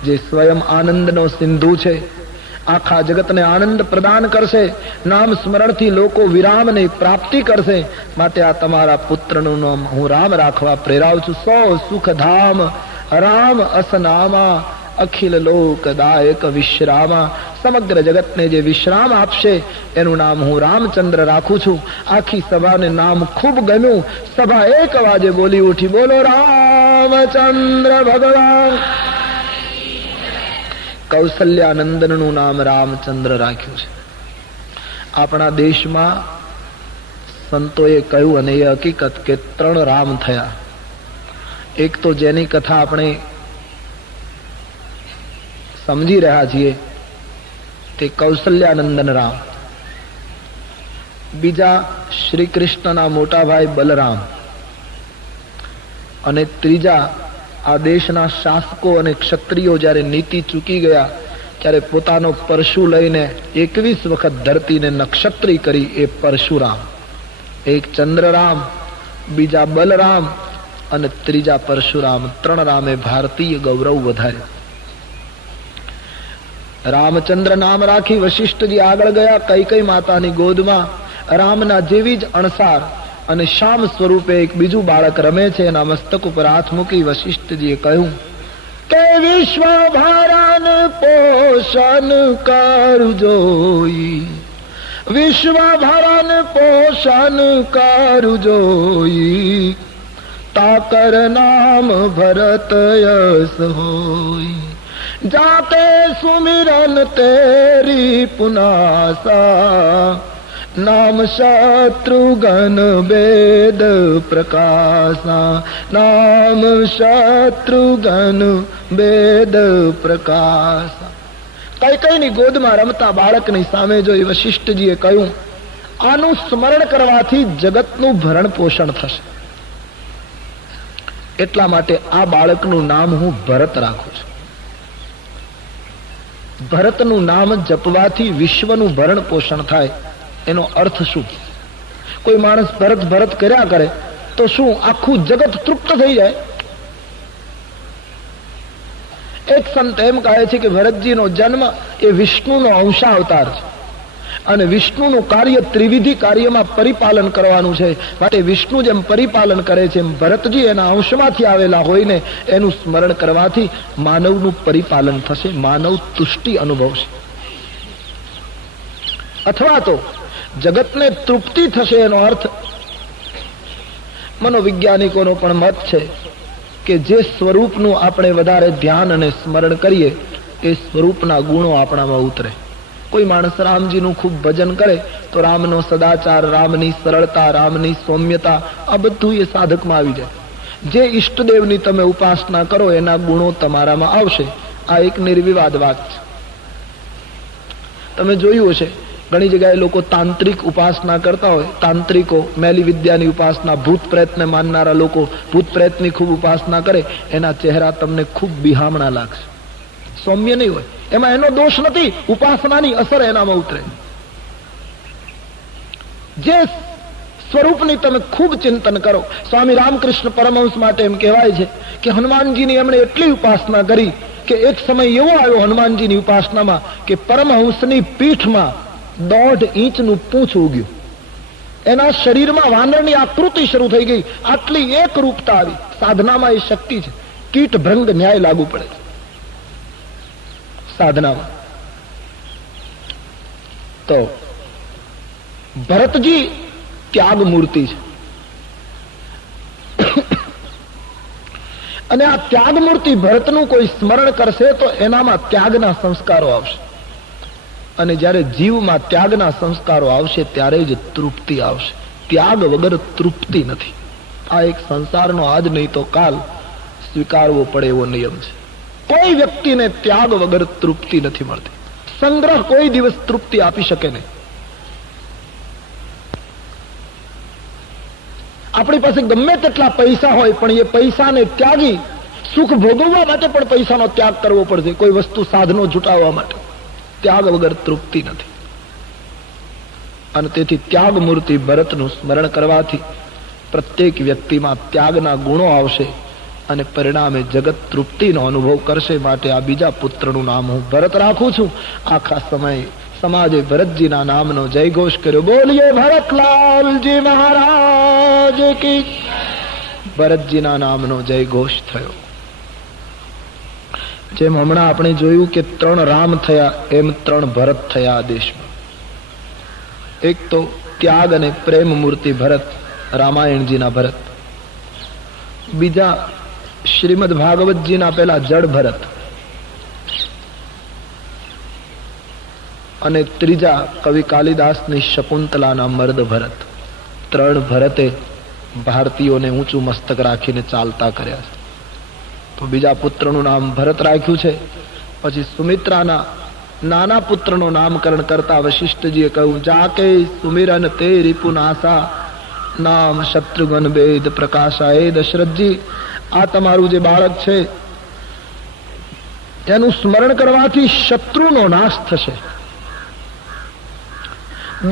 જે સ્વયં આનંદનો સિંધુ છે, આખા જગતને આનંદ પ્રદાન કરશે. નામ સ્મરણથી લોકો વિરામની પ્રાપ્તિ કરશે. માટે આ તમારા પુત્રનું નામ હું રામ રાખવા પ્રેરાવું છું. સો સુખધામ રામ અસનામા, અખિલ લોકદાયક વિશ્રામા. સમગ્ર જગતને જે વિશ્રામ આપશે એનું નામ હું રામચંદ્ર રાખું છું. આખી સભાને નામ ખૂબ ગમ્યું. સભા એક અવાજે બોલી ઉઠી, બોલો રામચંદ્ર ભગવાન. કૌશલ્યાનંદનનું નામ રામચંદ્ર રાખ્યું છે. આપણા દેશમાં સંતોએ કહ્યું, અને એ હકીકત, કે 3 રામ થયા. એક તો જેની કથા આપણે સમજી રહ્યા છીએ તે કૌશલ્યાનંદન રામ. બીજા શ્રી કૃષ્ણના મોટા ભાઈ બલરામ. અને ત્રીજા આ દેશના શાસકો અને ક્ષત્રિયો જ્યારે નીતિ ચૂકી ગયા ત્યારે પોતાનો પરશુ લઈને 21 વખત ધરતીને નક્ષત્રી કરી, એ પરશુરામ. એક ચંદ્રરામ, બીજા બલરામ અને ત્રીજા પરશુરામ. 3 રામે ભારતીય ગૌરવ વધાર્યું. રામચંદ્ર નામ રાખી વશિષ્ઠજી આગળ ગયા. કઈ માતાની ગોદમાં રામના જેવી જ અણસાર અને શ્યામ સ્વરૂપે એક બીજું બાળક રમે છે. એના મસ્તક ઉપર હાથ મૂકી વશિષ્ઠજીએ કહ્યું કે વિશ્વ ભરણ પોષણ કરજોઈ, વિશ્વ ભરણ પોષણ કરજોઈ, તાકર નામ ભરત યસ હોઈ, જાતે સુમિરન તેરી પુનાસા, नाम शत्रुघ्न वेद प्रकाशा, नाम शत्रुघ्न वेद प्रकाशा। કૈકેયીની ગોદમાં રમતા બાળકની સામે જોઈ વશિષ્ઠજીએ કહ્યું, આનું સ્મરણ કરવાથી જગતનું ભરણ પોષણ થશે, એટલા માટે આ બાળકનું નામ હું ભરત રાખું છું. ભરતનું નામ જપવાથી વિશ્વનું ભરણ પોષણ થાય. એનો અર્થ શું? કોઈ માણસ ભરત ભરત કર્યા કરે તો શું આખું જગત તૃપ્ત થઈ જાય? એક સંત એમ કહે છે કે ભરતજીનો જન્મ એ વિષ્ણુનો અંશાવતાર છે અને વિષ્ણુનું કાર્ય ત્રિવિધિ કાર્યમાં પરિપાલન કરવાનું છે. માટે વિષ્ણુ જેમ પરિપાલન કરે છે એમ ભરતજી એના અંશમાંથી આવેલા હોઈને એનું સ્મરણ કરવાથી માનવનું પરિપાલન થશે, માનવ તુષ્ટિ અનુભવશે. અથવા તો જગતને તૃપ્તિ થશે. એનો અર્થ મનોવૈજ્ઞાનિકોનો પણ મત છે કે જે સ્વરૂપનું આપણે વધારે ધ્યાન અને સ્મરણ કરીએ એ સ્વરૂપના ગુણો આપણામાં ઉતરે. કોઈ માણસ રામજીનું ખૂબ ભજન કરે તો રામનો સદાચાર, રામની સરળતા, રામની સૌમ્યતા, આ બધું એ સાધકમાં આવી જાય. જે ઈષ્ટદેવની તમે ઉપાસના કરો એના ગુણો તમારામાં આવશે. આ એક નિર્વિવાદ વાત છે. તમે જોયું હશે ઘણી જગ્યાએ લોકો તાંત્રિક ઉપાસના કરતા હોય, તાંત્રિકો મેલી વિદ્યાની ઉપાસના, ભૂત પ્રેતને માનનારા લોકો ભૂત પ્રેતની ખૂબ ઉપાસના કરે, એના ચહેરા તમને ખૂબ બિહામણા લાગશે, સૌમ્ય નહીં હોય. એમાં એનો દોષ નથી, ઉપાસનાની અસર એનામાં ઉતરે. જે સ્વરૂપની તમે ખૂબ ચિંતન કરો. સ્વામી રામકૃષ્ણ પરમહંસ માટે એમ કહેવાય છે કે હનુમાનજીની એમણે એટલી ઉપાસના કરી કે એક સમય એવો આવ્યો હનુમાનજીની ઉપાસનામાં કે પરમહંસની પીઠમાં 1.5 ઇંચનું પૂંછ ઉગ્યું. એના શરીરમાં વાનરની આકૃતિ શરૂ થઈ ગઈ. આટલી એક રૂપતા આવી. સાધનામાં એ શક્તિ છે. કીટ ભૃંગ ન્યાય લાગુ પડે છે સાધનામાં. તો ભરતજી ત્યાગ મૂર્તિ છે અને આ ત્યાગ મૂર્તિ ભરતનું કોઈ સ્મરણ કરશે તો એનામાં ત્યાગના સંસ્કારો આવશે. અને જ્યારે જીવમાં ત્યાગના સંસ્કારો આવશે ત્યારે જ તૃપ્તિ આવશે. ત્યાગ વગર તૃપ્તિ નથી. આ એક સંસારનો આજ નહીં તો કાલ સ્વીકારવો પડે એવો નિયમ છે. કોઈ વ્યક્તિને ત્યાગ વગર તૃપ્તિ નથી મળતી. સંગ્રહ કોઈ દિવસ તૃપ્તિ આપી શકે નહીં. આપણી પાસે ગમે તેટલા પૈસા હોય પણ એ પૈસાને ત્યાગી સુખ ભોગવવા માટે પણ પૈસાનો ત્યાગ કરવો પડશે, કોઈ વસ્તુ સાધનો જુટાવવા માટે. ત્યાગ વગર તૃપ્તિ નથી. અને તેથી ત્યાગ મૂર્તિ ભરતનું સ્મરણ કરવાથી પ્રત્યેક વ્યક્તિમાં ત્યાગના ગુણો આવશે અને પરિણામે જગત તૃપ્તિનો અનુભવ કરશે. માટે આ બીજા પુત્રનું નામ હું ભરત રાખું છું. આખા સમયે સમાજે ભરતજીના નામનો જયઘોષ કર્યો. બોલીએ ભરતલાલજી મહારાજ કી. ભરતજીના નામનો જયઘોષ થયો. જેમ હમણાં આપણે જોયું કે 3 રામ થયા એમ 3 ભરત થયા આ દેશમાં. એક તો ત્યાગ અને પ્રેમ મૂર્તિ ભરત, રામાયણજીના ભરત. બીજા શ્રીમદ ભાગવતજીના પેલા જડ ભરત. અને ત્રીજા કવિ કાલિદાસની શકુંતલાના મર્દ ભરત. 3 ભરતે ભારતીયોને ઊંચું મસ્તક રાખીને ચાલતા કર્યા છે. તો બીજા પુત્રનું નામ ભરત રાખ્યું છે. પછી સુમિત્રાના નાના પુત્રનું નામકરણ કરતા વશિષ્ઠજીએ કહ્યું, જાકે સુમિરન તે રિપુનાસા નામ શત્રુઘ્ન વેદ પ્રકાશા. એ દશરથજી, આ તમારું જે બાળક છે એનું સ્મરણ કરવાથી શત્રુનો નાશ થશે.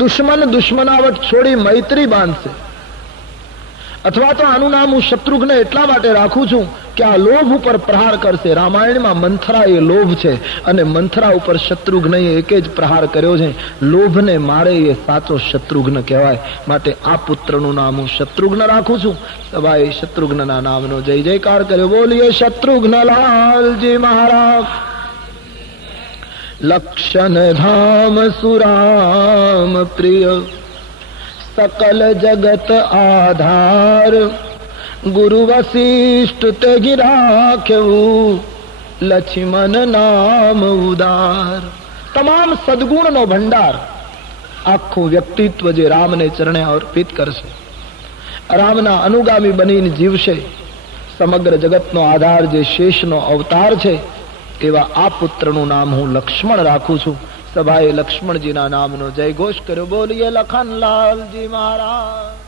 દુશ્મન દુશ્મનાવટ છોડી મૈત્રી બાંધશે. અથવા તો આનું નામ હું શત્રુઘ્ન એટલા માટે રાખું છું કે આ લોભ ઉપર પ્રહાર કરશે. રામાયણમાં મંથરા એ લોભ છે અને મંથરા ઉપર શત્રુઘ્નએ એક જ પ્રહાર કર્યો છે. લોભને મારે એ સાચો શત્રુઘ્ન કહેવાય. માટે આ પુત્રનું નામ હું શત્રુઘ્ન રાખું છું. સભાએ શત્રુઘ્નના નામનો જય જયકાર કર્યો. બોલીએ શત્રુઘ્નલાલજી મહારાજ. લક્ષણ ધામ સુરામ પ્રિય सकल जगत आधार गुरु वशिष्ठ ते राख्યું लक्ष्मण नाम उदार. તમામ સદગુણનો ભંડાર આખું વ્યક્તિત્વ જે રામને ચરણે અર્પિત કરશે, રામના અનુગામી બનીને જીવશે, સમગ્ર જગતનો આધાર જે શેષનો અવતાર છે, એવા આ પુત્રનું નામ હું લક્ષ્મણ રાખું છું. સભાએ લક્ષ્મણજીના નામનો જય ઘોષ કર્યો. બોલીએ લખનલાલજી મહારાજ.